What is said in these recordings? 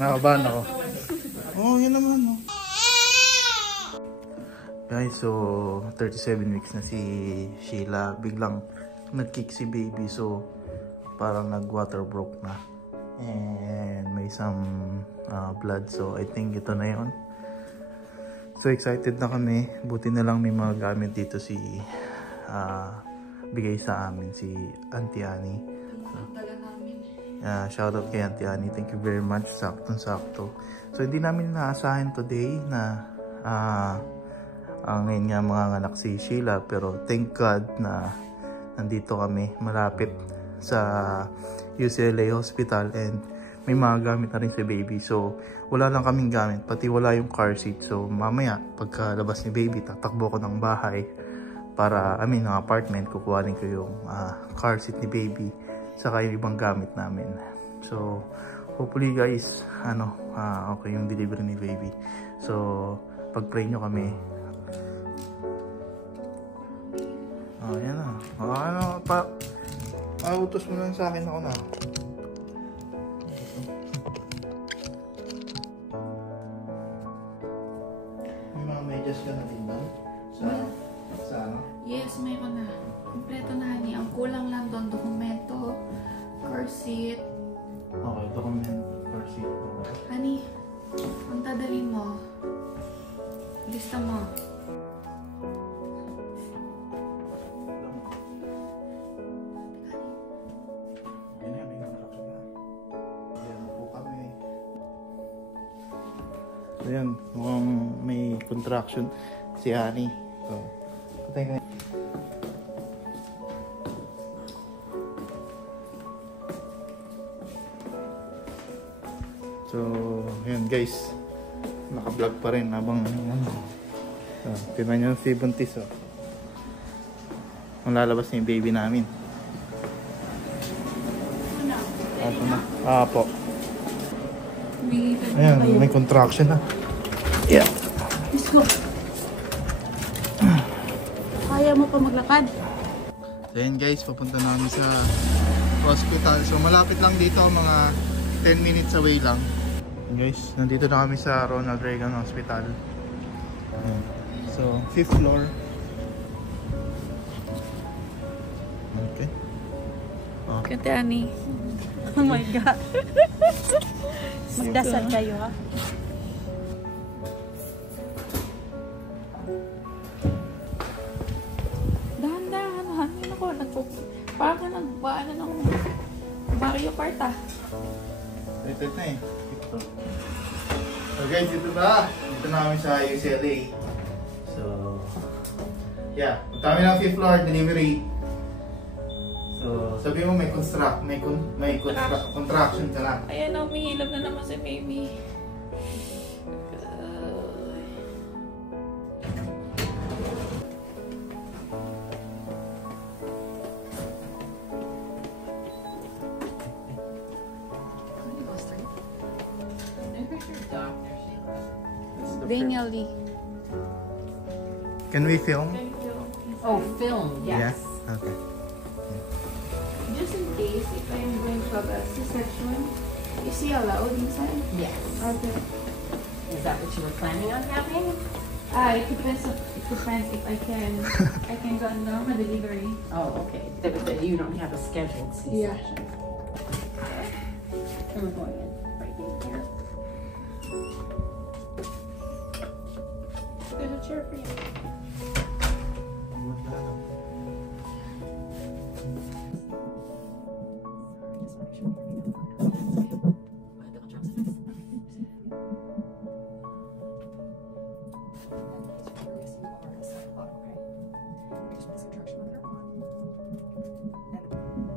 Nakabahan ako. Oh, yun naman. Oh. Guys, so 37 weeks na si Sheila. Biglang nag-kick si baby. So parang nag-water broke na. And may some blood. So I think ito na yun. So excited na kami. Buti na lang may mga gamit dito si bigay sa amin si Auntie Annie. Shoutout kay Auntie Annie. Thank you very much. Saktong-sakto. So hindi namin naasahan today na ngayon nga mga anak si Sheila. Pero thank God na nandito kami malapit sa UCLA Hospital and may mga gamit na rin si baby. So wala lang kaming gamit. Pati wala yung car seat. So mamaya pagkalabas ni baby tatakbo ko ng bahay para ng apartment. Kukuhanin ko yung car seat ni baby saka yung ibang gamit namin. So hopefully guys okay yung delivery ni baby. So pag-pray nyo kami. Yan na. Utos mo lang sa akin ako na. May mga medyas ka na din ba? Sa ano? Yes, mayroon na. Kompleto na honey. Ang kulang lang doon, dokumento, car seat. Okay, dokumento, car seat. Okay. Honey, ang dadalhin mo. Lista mo. Ayan, mukhang may contraction si Annie. So, patay ka. So, ayan guys. Naka-vlog pa rin habang tingnan nyo si Buntis. Ang lalabas na yung baby namin. Apo na. Apo. Ayan, may contraction na. Yeah. Let's go. Kaya mo pa maglakad? So ayan guys, papunta na kami sa hospital. So malapit lang dito, mga 10 minutes away lang. Guys, nandito na kami sa Ronald Reagan Hospital. Ayan. So 5th floor. Okay. Kante Annie. Oh my God. Magdasal kayo ha. Dahan-dahan, hangin ako. Parang nagbaano ng Mario Kart ah. Ito na eh. So guys, dito na. Dito na kami sa UCLA. So, yeah. Punta kami ng 5th floor, delivery. So, sabi mo may contraction ka na. Ayan o, umihilab na naman si baby. Daniel Lee. Can we film? Oh, film, yes. Yeah? Okay. Just in case, if I'm going to have a C-section, is he allowed inside? Yes. Okay. Is that what you were planning on having? It depends if I can go on normal delivery. Oh, okay. But you don't have a scheduled C-section. Yeah. And we're going in right in here. There's a chair for you.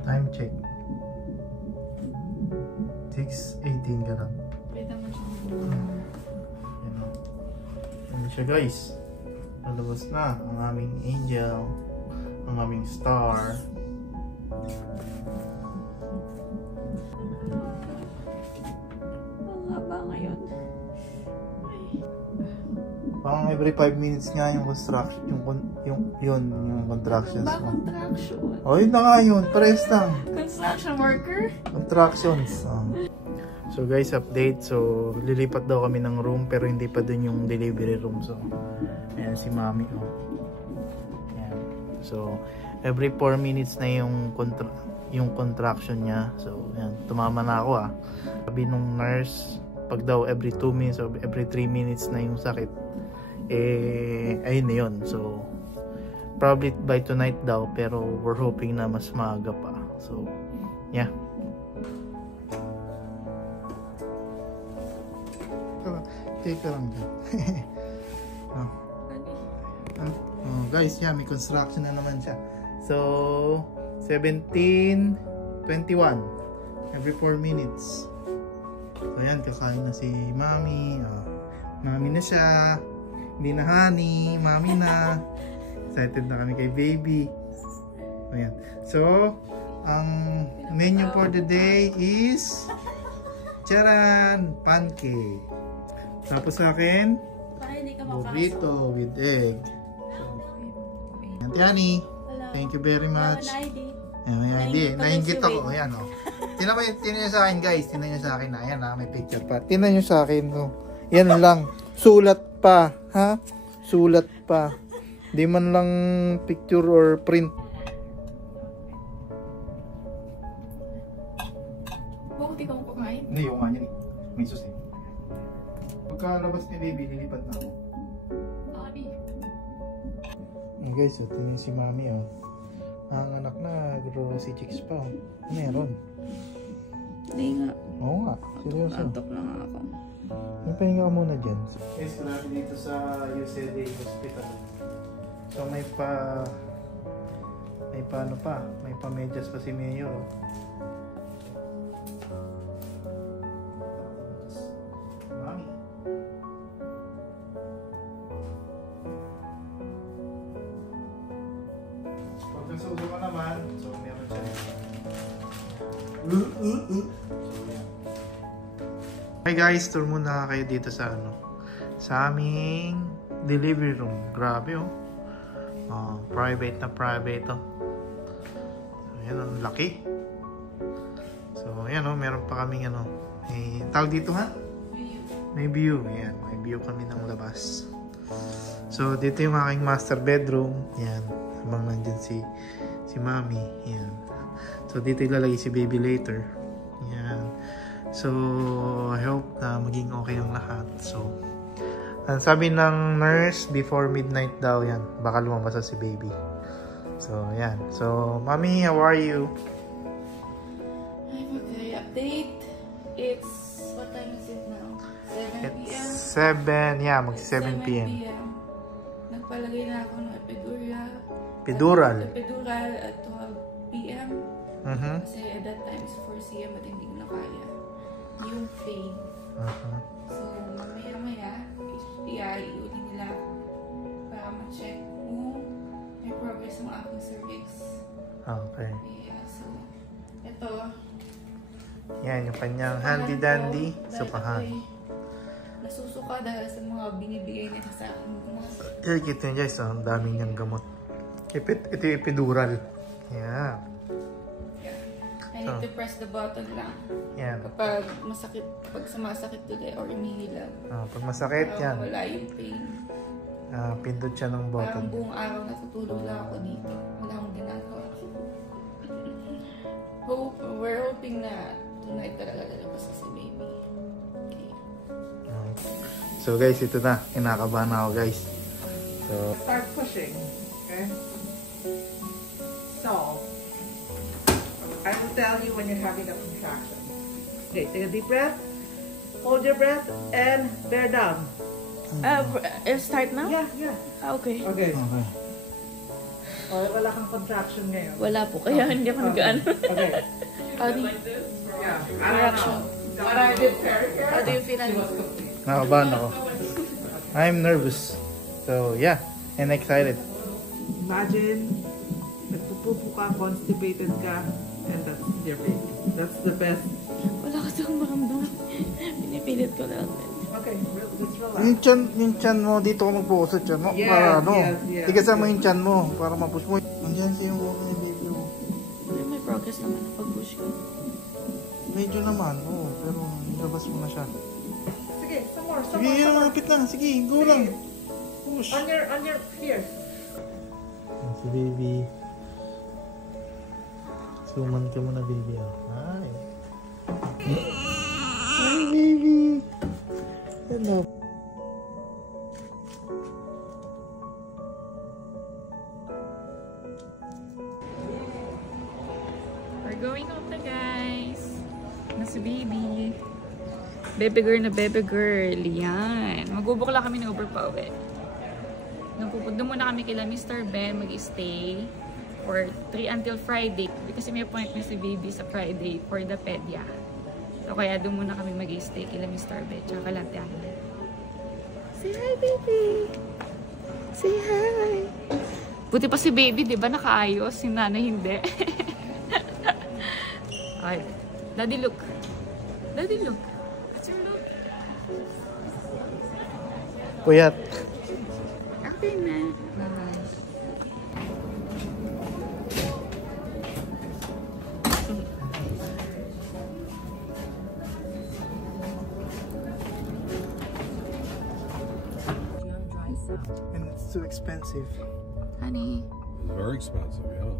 Time check. 6:18 ka lang. Pwede mo siya. Ayan siya guys. Nalabas na ang aming angel. Ang aming star. Ang haba ngayon. Parang every 5 minutes nga yung construction, yung contractions Ba mo. contraction? Oh, yun na nga yun. Pares lang. Construction worker? Contractions. So guys, update. So lilipat daw kami ng room pero hindi pa dun yung delivery room. So ayan si Mami. Oh. Ayan. So every 4 minutes na yung contraction niya. So ayan, tumama na ako ah. Sabi nung nurse, pag daw every 2 minutes or every 3 minutes na yung sakit, ayun na yun. So probably by tonight daw, pero we're hoping na mas maaga pa. So yeah. Teka lang dyan. Guys, yeah, may construction na naman siya. So 17:21 every 4 minutes. So yan, kakain na si Mami. Mami na siya. Hindi na honey, Mami na. Excited na kami kay baby. Ayan. So ang menu for the day is charan, pancake. Tapos sa akin, burrito with egg. Ayan, Tiani. Thank you very much. Ayan, hindi. Nainggit ako. Ayan, oh. Tinan nyo sa akin, guys. Tinan nyo sa akin. Ayan, may picture pa. Tinan nyo sa akin, oh. Yan lang. Sulat pa. Ha? Sulat pa. Di man lang picture or print. Bakit ikaw kumain? Hindi, yung nga niya. May sus eh. Pagkalabas ni baby, lilipat na ako. Abi. Oh guys, so, tingnan si Mami, oh. Ang anak na, si Chicks pa, oh. Meron. Hindi nga. Oo nga, seryoso. Antok lang ako. Magpahinga ka muna dyan. Guys, marami dito sa UCLA Hospital. So may ano pa, may pa-medyas pa si Mayor, oh. Mami. Pag nasuso ka naman, so meron siya dito. Hi guys, tour muna kayo dito sa sa aming delivery room. Grabe oh. Private na private oh. So, ayan, ang laki. So ayan oh, meron pa kaming may tawag dito ha? May view. Ayan, may view kami ng labas. So dito yung aking master bedroom. Ayan, habang nandyan si Mami. Ayan. So dito ilalagay si baby later. Ayan. So I hope na maging okay ang lahat. So ang sabi ng nurse, before midnight daw yan, baka lumabas si baby. So ayan. So Mami, how are you? I'm okay. Update. It's, what time is it now? 7 p.m. It's 7, yeah, mag-7 p.m. Nagpalagay na ako ng Epidural at 12 p.m. Kasi at that time is 4 c.m. at hindi ko na kaya yung pain. So mamaya iulit nila para ma-check kung may progress ang aking cervix. Okay. Yeah, so ito. Yan, yung kanyang handy-dandy sopahan. Nasusuka dahil sa mga binibigay nila sa akin. Kita nyo guys, ang daming niyang gamot. Ito yung epidural. Yeah. I need to press the button lang. Yan. Kapag masakit, pag sumasakit tuloy or umihilab. Pag masakit, yan. Wala yung pain. Pindot siya ng button. Parang buong araw natutulog lang ako dito. Wala akong ginagawa. We're hoping na tonight talaga lalabas si baby. Okay. So guys, ito na. Kinakabahan ako guys. So, start pushing. Okay? So, I will tell you when you're having a contraction. Okay, take a deep breath. Hold your breath and bear down. Start now? Yeah. Okay. Okay. O, wala kang contraction ngayon. Wala po, kaya hindi ako nagaan. Okay. How do you, Yeah. how do you feel? nakabahan ako. I'm nervous. So, yeah. And excited. Imagine, nagpupupo ka, constipated ka, and that's your baby. That's the best. Wala ka siyang maramdaman. Pinipilit ko lang. Okay, let's relax. Yung chan mo, dito ko magpuso sa chan mo. Yes, para yes. Tigasan mo yung chan mo, para mapush mo. Andiyan siya yung walking baby mo. May progress naman na pag-push ko. Medyo naman, oo. Pero ilabas mo na siya. Sige, some more. Sige, lapit lang. Sige, go lang. Push. On your, here. Si baby. Suman ka muna, baby. Hi. Hi, baby. Hello. We're going home na, guys. Na si baby. Baby girl na baby girl. Yan. Magbubukla kami ng Uber pa uwi. Doon muna kami kila Mr. Ben mag-stay for 3 until Friday. Kasi may appointment si baby sa Friday for the pedia. So kaya doon muna kami mag-stay kila Mr. Ben. Tsaka kalantihan. Say hi, baby! Say hi! Buti pa si baby, di ba nakaayos? Si nanay hindi. Okay. Daddy, look. Daddy, look. What's your look? Puyat. Okay na. Bye. And it's too expensive. Honey. Very expensive, yeah.